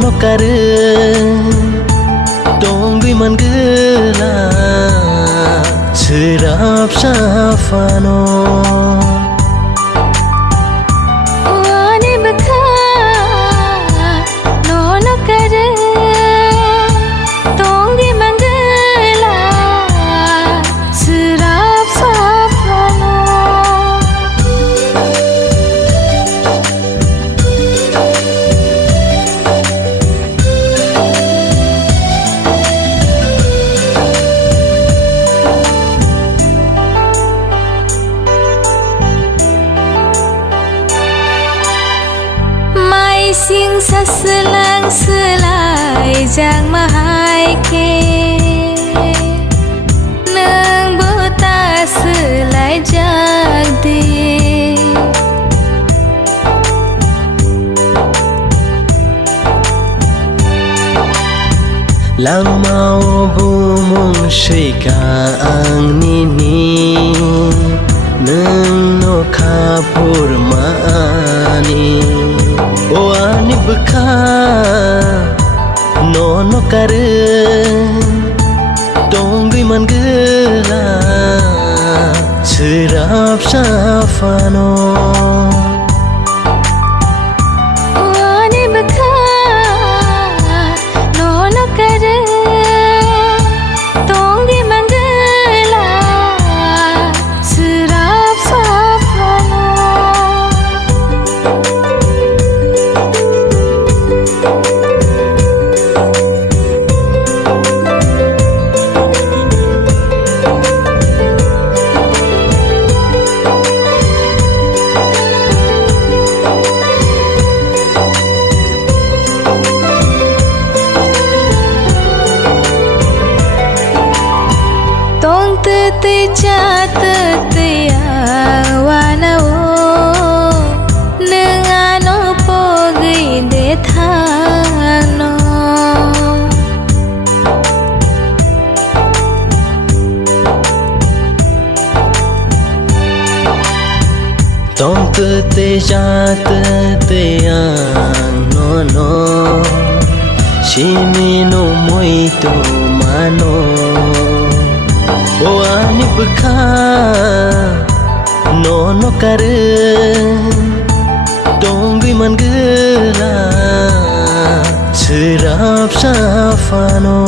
no kare dong bi man gela serap safano Sing seselang selai jang mahai ke neng buta selai jag di lang mau bumung shika ang nini neng no kapur maani o ani bka no kare dong bi man gela serap safano te chat ya wana o nengano pogi de thano tong te chat te ya no shimi no muito mano o ani bka no kare dong bi man gela serap safano